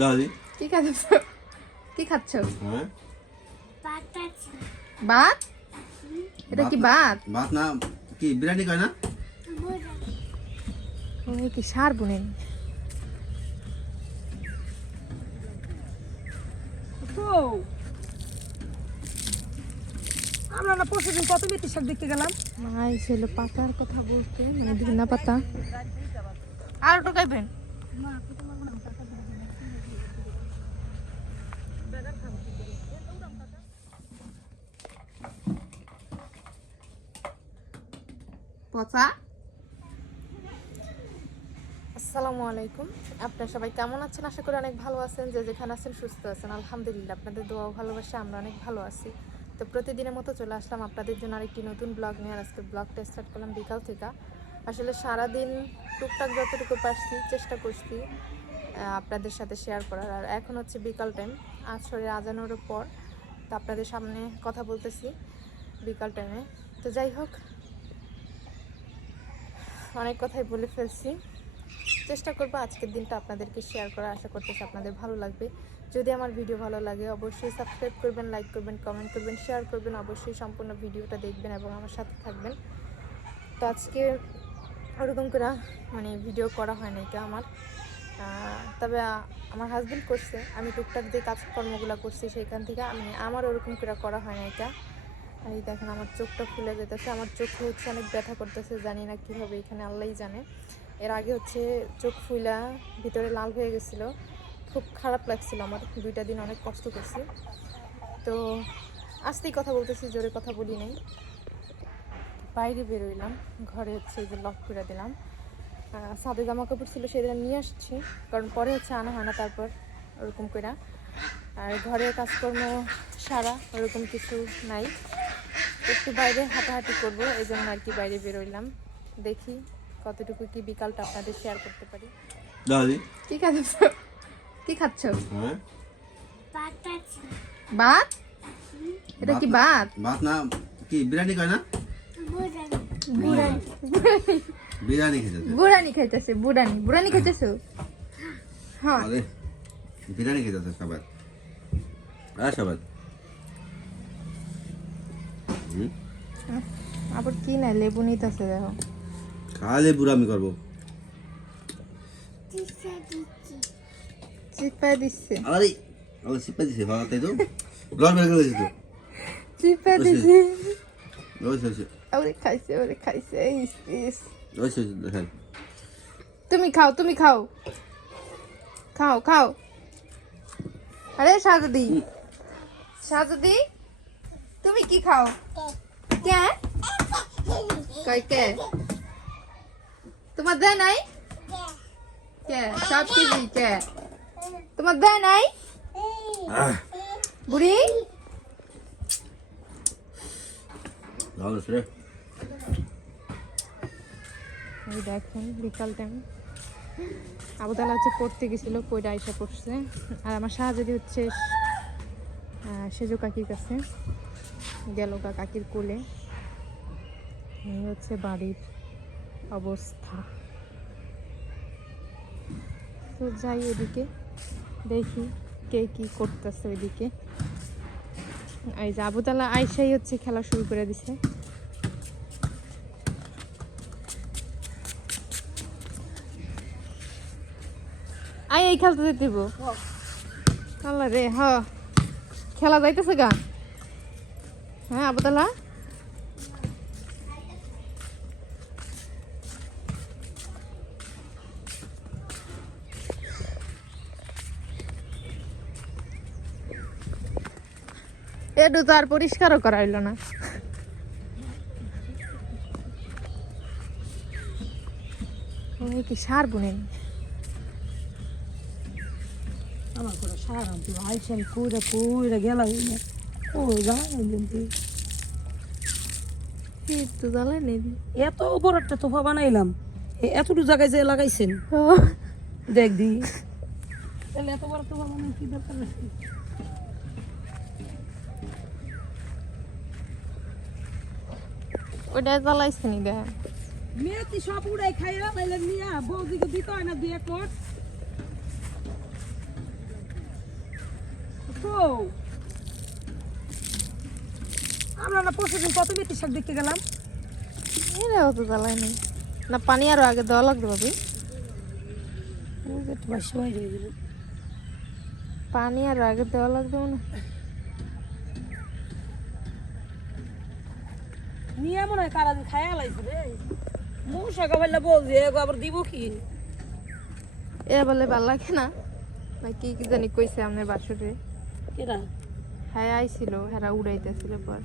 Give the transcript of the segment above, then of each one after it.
দাদি। কি খাচ্ছ? কি খাচ্ছ? হ্যাঁ? ভাত এটা কি ভাত? ভাত না কি বিরিয়ানি কয় না? ও কি সার বুনেন? আমরা না পরশুদিন কত মেথি শাক দেখতে গেলাম? ছিল পাতার কথা বলতে মানে ধনা পাতা। আর টোকাইবেন পচা। আসসালামু আলাইকুম। আপনারা সবাই কেমন আছেন? আশা করি অনেক ভালো আছেন। যে যেখানে আছেন সুস্থ আছেন। আলহামদুলিল্লাহ, আপনাদের দোয়া ও ভালোবাসা আমরা অনেক ভালো আছি। তো প্রতিদিনের মতো চলে আসলাম আপনাদের জন্য আরেকটি নতুন ব্লগ নিয়ে। আজকে ব্লগটা স্টার্ট করলাম বিকাল থেকে। আসলে সারাদিন টুকটাক যতটুকু পারছি, চেষ্টা করছি আপনাদের সাথে শেয়ার করার। আর এখন হচ্ছে বিকাল টাইম আসরের আজানোর পর তো আপনাদের সামনে কথা বলতেছি বিকাল টাইমে তো যাই হোক অনেক কথাই বলে ফেলছি। চেষ্টা করব আজকের দিনটা আপনাদেরকে শেয়ার করা। আশা করতেছি আপনাদের ভালো লাগবে। যদি আমার ভিডিও ভালো লাগে, অবশ্যই সাবস্ক্রাইব করবেন লাইক করবেন কমেন্ট করবেন শেয়ার করবেন, অবশ্যই সম্পূর্ণ ভিডিওটা দেখবেন এবং আমার সাথে থাকবেন। তো আজকে ওরকম করে মানে ভিডিও করা হয় না এটা আমার। তবে আমার হাজবেন্ড করছে। আমি টুকটাক যে কাজকর্মগুলো করছি, সেইখান থেকে আমি আমার ওরকম করে করা হয় না এটা এই দেখেন, আমার চোখটা ফুলে যেতেছে। আমার চোখে হচ্ছে অনেক ব্যথা করতেছে, জানি না কীভাবে এখানে আল্লাহই জানে। এর আগে হচ্ছে চোখ ফুলা ভিতরে লাল হয়ে গেছিল। খুব খারাপ লাগছিল আমার, দুইটা দিন অনেক কষ্ট করছি। তো আসতেই কথা বলতেছি, জোরে কথা বলি নাই। বাইরে বেরোইলাম ঘরে হচ্ছে যে লক করে দিলাম। সাদে জামা কাপড় ছিল সেটা নিয়ে আসছি, কারণ পরে হচ্ছে আনা হয় না তারপর ওরকম করে আর ঘরের কাজকর্ম সারা, ওরকম কিছু নাই। একটু বাইরে হাঁটাহাঁটি করব এই জন্য আর কি বাইরে বেরোইলাম। দেখি কতটুকু কি বিকালটা আপনাদের শেয়ার করতে পারি। দাদি? কি খাচ্ছ? কি খাচ্ছ? হ্যাঁ? ভাত এটা কি ভাত? ভাত না কি বিরিয়ানি কয় না? বুড়ানি। বিরিয়ানি খেতে বুড়ানি খাইতেছে বুড়ানি। বুড়ানি খাইতেছ? হ্যাঁ আরে বিরিয়ানি আবার কি না লেবু নিতেছে দেখো। খালে বুড়ো আমি করব। চিপাই দিচ্ছে। আরে আরে সিপা দিছে ভালো তাই তো? রস বের করে দিছে চিপাই দিচ্ছে ওই সে ওরে খাইছে ওরে খাইছে ইস, ইস। ওই সে দেখেন তুমি খাও তুমি খাও। খাও খাও। আরে সাজদি সাজদি তুমি কি খাও? কে? কই কে? তোমার দেয় নাই? কে? সব কিছু কে? তোমার দেয় নাই? বুড়ি? দেখেন বিকাল টাইম আবুদালা হচ্ছে পড়তে গেছিল কইটা আইসা পড়ছে। আর আমার শাহজাদি হচ্ছে সেজো কাকির কাছে। গেল কাকির কোলে। এই হচ্ছে বাড়ির অবস্থা। তো যাই ওদিকে দেখি কে কি করতেছে ওইদিকে। এই যে আবুতালা আইসাই হচ্ছে খেলা শুরু করে দিছে। আই এই খেলতে যেতে আল্লাহ রে হ। খেলা যাইতেছে গা? হ্যাঁ আবুতালা। এটু তো আর পরিষ্কারও করা হইল না কি সার বুনেন আমার করে সারা তুই আইসেন কুইরা কুইরা গেলাম এত বড় একটা তোফা বানাইলাম এতটুকু জায়গায় যে লাগাইছেন দেখ দি। তাহলে এত বড় তোফা বানাই আমরা না পরশুদিন কত মেথি শাক দেখতে গেলাম? এরা অত নেই। না পানি আরও আগে দেওয়া লাগবে ভাবি। তোমার সময় হয়ে গেল। পানি আরও আগে দেওয়া লাগবে হয়। নিয়ে মনে হয় কারা খায়া লাইছে রে। মৌসা গাবাইলা বল যে আবার দিব কি? এরা বলে ভালো লাগে না। না কি কি জানি কইছে আপনার বাসুরে। কেরা হ্যাঁ আইছিল হেরা উড়াইতেছিল পর এই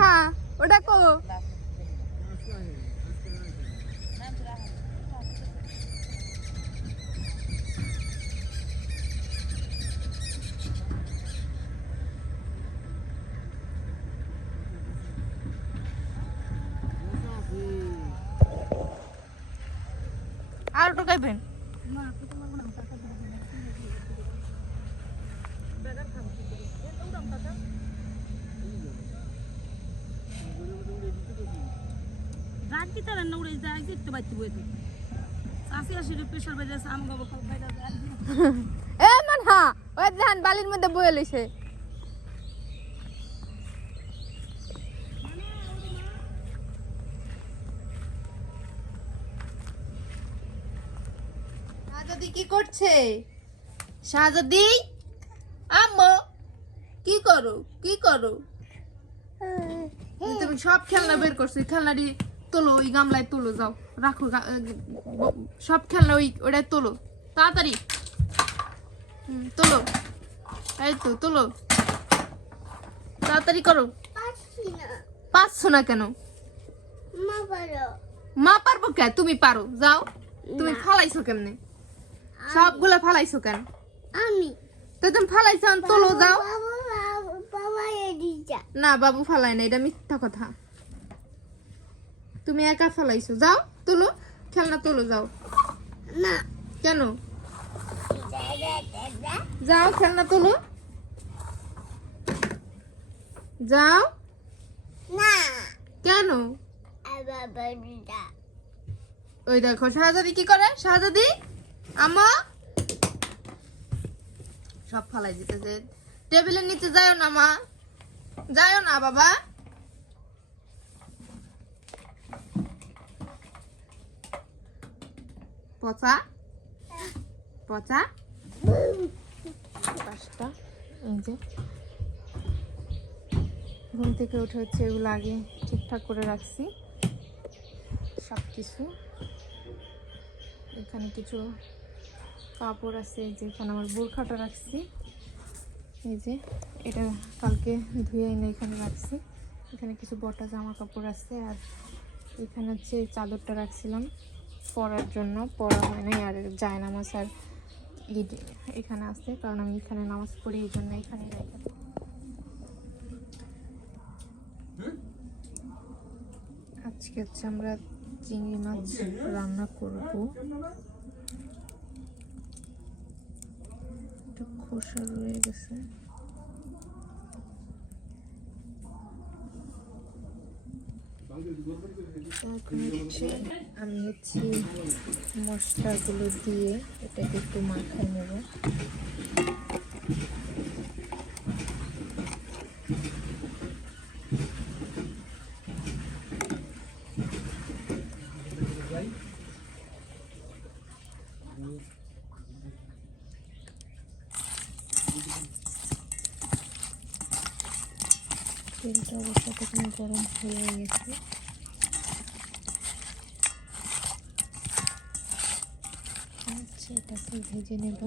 এ মানহা ওটা কো আর ঢুকাইবেন রাগ কি তারা না উড়ে যায় দেখতে পাইতে বইতে চাষি আসি প্রেশার বেড়ে আছে আম গাবো বাইরে যায়। এ মানহা ওই ধান বালির মধ্যে বয়ে লইছে। শাহজাদি কি করছে? শাহজাদি? আম্মু কি করো? কি করো? তুমি সব খেলনা বের করছ খেলনাটি তোলো ওই গামলায় তোলো যাও রাখো সব খেলনা ওই ওটাই তোলো তাড়াতাড়ি। হুম, তোলো এই তো তোলো। তাড়াতাড়ি করো। পারছ না কেন? মা পারব কে? তুমি পারো যাও। তুমি ফালাইছো কেমনে? সবগুলা ফালাইছো কেন? আমি। তো তুমি ফালাইছো তোলো যাও। না বাবু ফালাই না এটা মিথ্যা কথা। তুমি একা ফালাইছো। যাও তোলো খেলনা তোলো যাও। না। কেন? যাও খেলনা তোলো। যাও। না। কেন? ওই দেখো শাহজাদি কি করে? শাহজাদি? আমা সব ফালাই দিতেছে। টেবিলের নিচে যাও না মা। যাও না বাবা। পচা? পচা? পাঁচটা। এই যে। ঘুম থেকে উঠে হচ্ছে এগুলো আগে ঠিকঠাক করে রাখছি। সব কিছু এখানে কিছু কাপড় আছে, এই যে এখানে আমার বোরখাটা রাখছি। এই যে, এটা কালকে ধুয়ে এনে এখানে রাখছি। এখানে কিছু বটা জামা কাপড় আছে আর এখানে হচ্ছে চাদরটা রাখছিলাম। পরার জন্য পড়া হয় নাই, আর যায় নামাজ আর ঈদ এখানে আছে কারণ আমি এখানে নামাজ পড়ি, এই জন্য এখানে আজকে হচ্ছে আমরা চিংড়ি মাছ রান্না করব। একটু খোসা রয়ে গেছে। আমি হচ্ছে মশলাগুলো দিয়ে এটাকে একটু মাখায় নেব তেলটা অবশ্য গরম হয়ে গেছে। আচ্ছা এটাকে ভেজে নেব